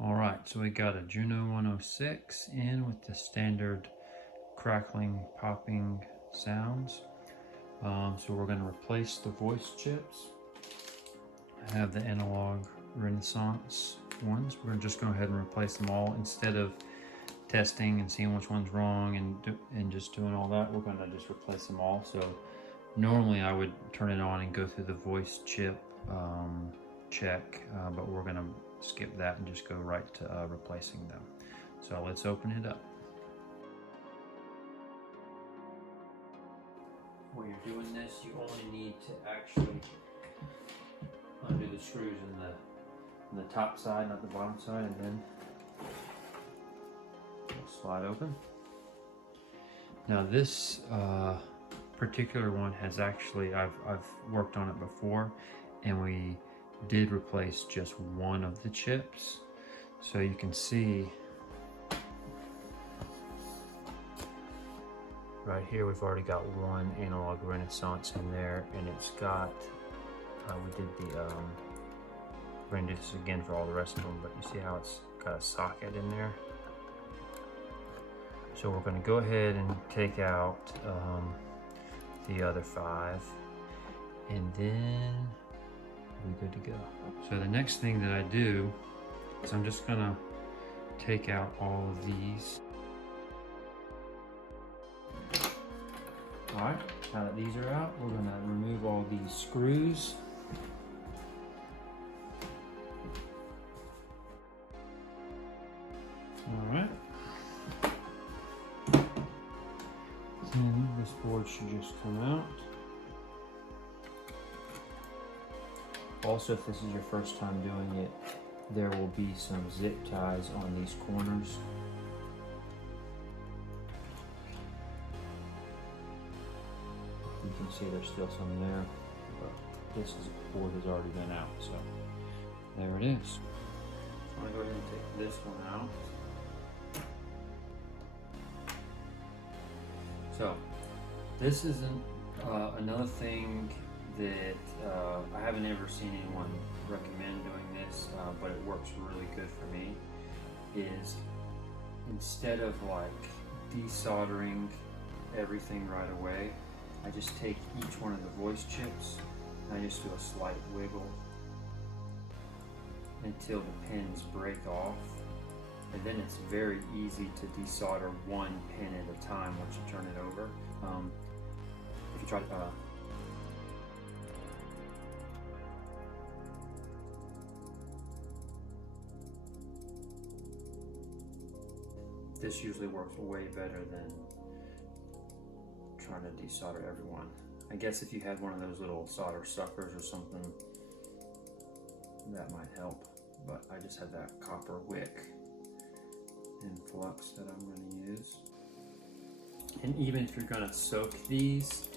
All right, so we got a Juno 106 in with the standard crackling, popping sounds. So we're going to replace the voice chips. I have the analog Renaissance ones. We're just going to go ahead and replace them all. Instead of testing and seeing which one's wrong and just doing all that, we're going to just replace them all. So normally I would turn it on and go through the voice chip check, but we're going to skip that and just go right to replacing them. So let's open it up. When you're doing this, you only need to actually undo the screws in the top side, not the bottom side, and then it'll slide open. Now this particular one has actually, I've worked on it before, and we did replace just one of the chips. So you can see right here we've already got one analog Renaissance in there, and it's got, we did the, we're gonna do this again for all the rest of them, but you see how it's got a socket in there? So we're gonna go ahead and take out the other 5, and then we're good to go. So the next thing that I do is I'm just gonna take out all of these. All right, now that these are out, we're gonna remove all these screws. All right. And this board should just come out. Also, if this is your first time doing it, there will be some zip ties on these corners. You can see there's still some there, but this board has already been out, so there it is. So I'm gonna go ahead and take this one out. So this isn't another thing that I haven't ever seen anyone recommend doing this, but it works really good for me, is instead of like desoldering everything right away, I just take each one of the voice chips and I just do a slight wiggle until the pins break off, and then it's very easy to desolder one pin at a time once you turn it over. If you try this usually works way better than trying to desolder everyone. I guess if you had one of those little solder suckers or something, that might help, but I just have that copper wick and flux that I'm going to use. And even if you're going to soak these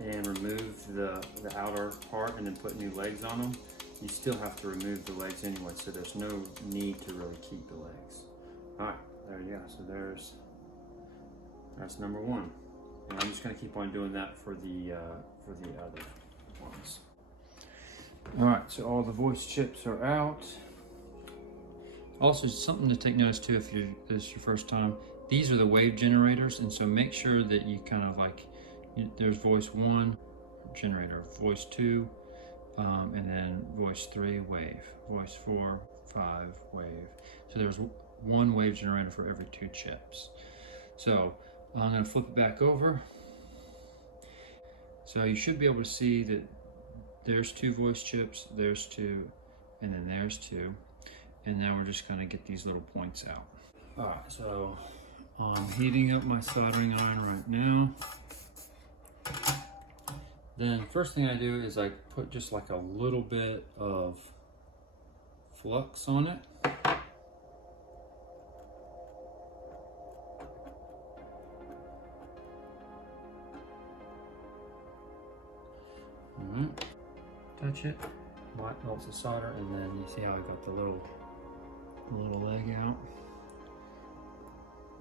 and remove the outer part and then put new legs on them, you still have to remove the legs anyway, so there's no need to really keep the legs. Alright, there you go. So that's number 1. And I'm just going to keep on doing that for the other ones. Alright, so all the voice chips are out. Also, something to take notice too, if this is your first time, these are the wave generators, and so make sure that you kind of like, there's voice 1 generator, voice 2, and then voice 3 wave, voice 4, 5 wave. So there's 1 wave generator for every 2 chips. So I'm going to flip it back over. So you should be able to see that there's 2 voice chips, there's 2, and then there's 2. And now we're just going to get these little points out. Alright, so I'm heating up my soldering iron right now. Then first thing I do is I put just like a little bit of flux on it. Alright, touch it, melts the solder, and then you see how I got the little leg out.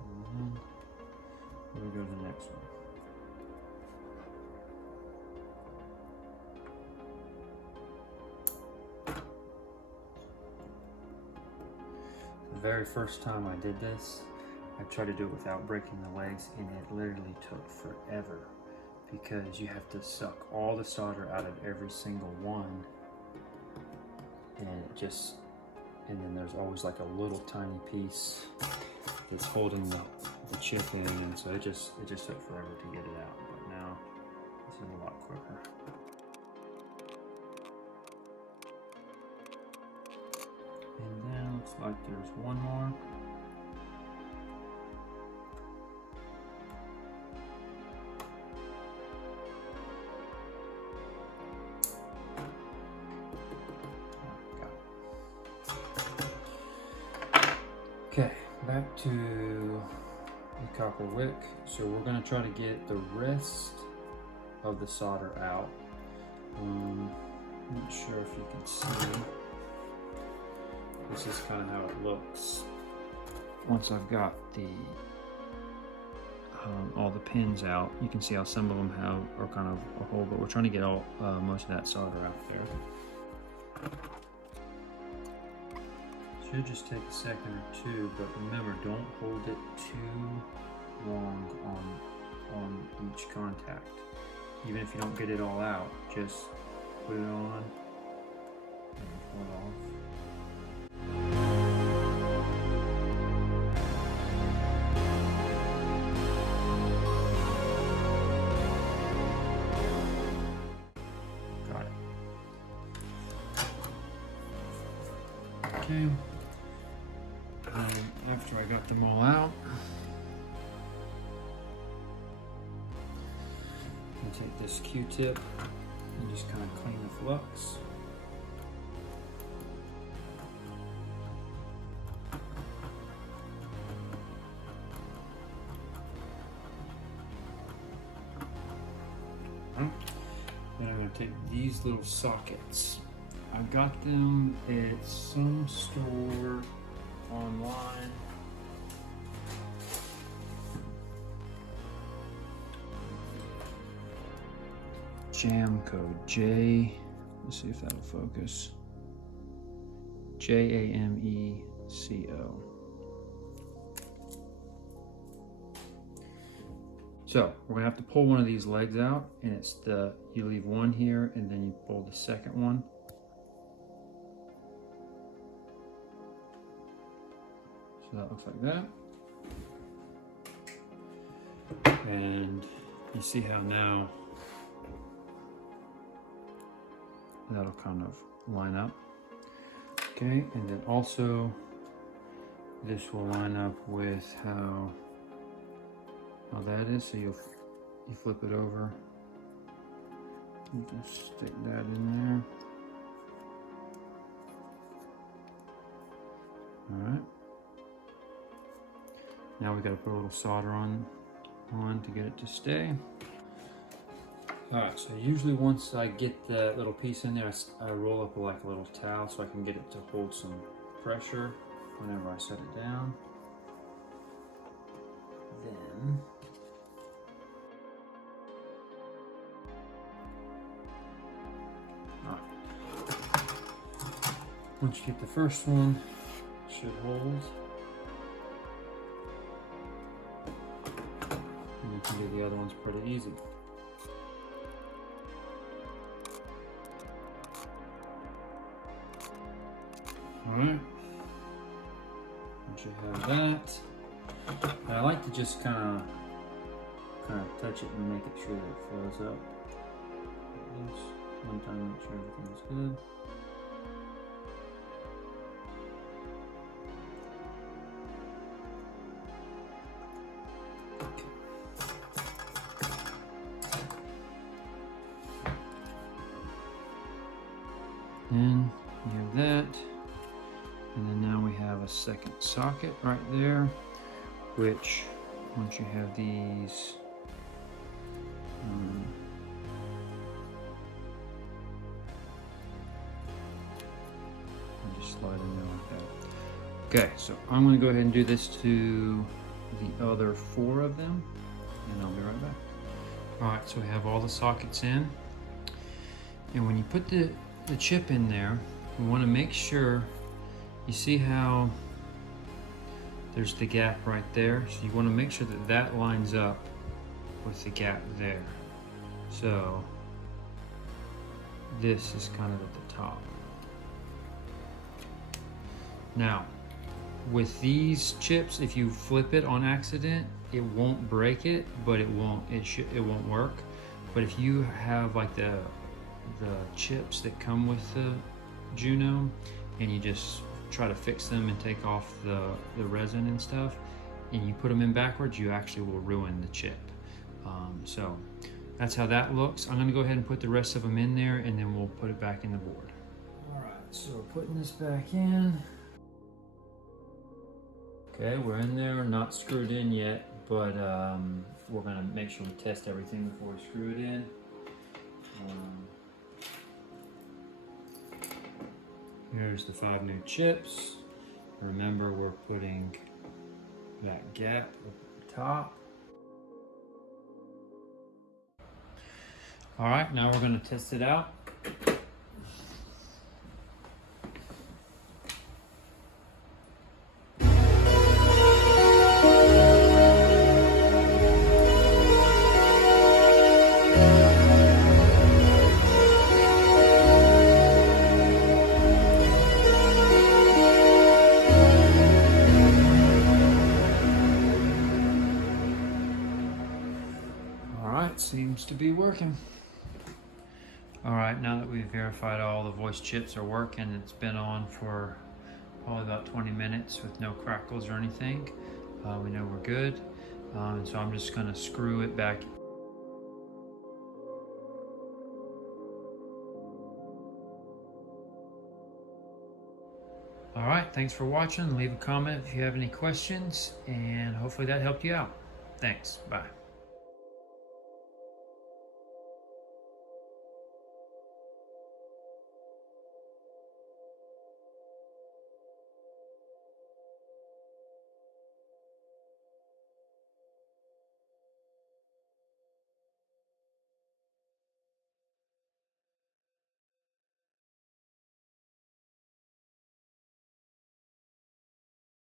And then we go to the next one. very first time I did this, I tried to do it without breaking the legs, and it literally took forever because you have to suck all the solder out of every single one, and and then there's always like a little tiny piece that's holding the chip in, and so it just took forever to get it out. But now this is a lot quicker. And then looks like there's one more. Okay, back to the copper wick. So we're going to try to get the rest of the solder out. I'm not sure if you can see. This is kind of how it looks once I've got the all the pins out. You can see how some of them are kind of a hole, but we're trying to get all most of that solder out there. Should just take a second or two, but remember, don't hold it too long on each contact. Even if you don't get it all out, just put it on and pull it off. Got it. Okay. After I got them all out, I'm gonna take this Q-tip and just kind of clean the flux. Then I'm gonna take these little sockets. I got them at some store online. Jameco, let's see if that'll focus. Jameco. So we're gonna have to pull one of these legs out, and it's you leave one here and then you pull the second one. So that looks like that. And you see how now that'll kind of line up. Okay, and then also this will line up with how that is. So you flip it over. You can stick that in there. All right. Now we got to put a little solder on to get it to stay. Alright, so usually once I get the little piece in there, I roll up like a little towel so I can get it to hold some pressure whenever I set it down. Then once you get the first one, it should hold. And you can do the other ones pretty easy. Alright, once you have that, I like to just kind of touch it and make it sure that it flows up. Just one time, make sure everything's good. Then you have that. And then now we have a second socket right there, which once you have these, just slide in there like that. Okay, so I'm going to go ahead and do this to the other 4 of them, and I'll be right back. All right, so we have all the sockets in, and when you put the chip in there, we want to make sure. You see how there's the gap right there. So you want to make sure that that lines up with the gap there. So this is kind of at the top. Now, with these chips, if you flip it on accident, it won't break it, but it won't work. But if you have like the chips that come with the Juno, and you just try to fix them and take off the resin and stuff, and you put them in backwards, you actually will ruin the chip. So that's how that looks. I'm gonna go ahead and put the rest of them in there, and then we'll put it back in the board. All right, so we're putting this back in. Okay, we're in there, not screwed in yet, but we're gonna make sure we test everything before we screw it in. Here's the 5 new chips. Remember, we're putting that gap at the top. All right, now we're gonna test it out. Seems to be working. All right, now that we've verified all the voice chips are working, it's been on for probably about 20 minutes with no crackles or anything. We know we're good. So I'm just gonna screw it back. All right, thanks for watching. Leave a comment if you have any questions, and hopefully that helped you out. Thanks, bye.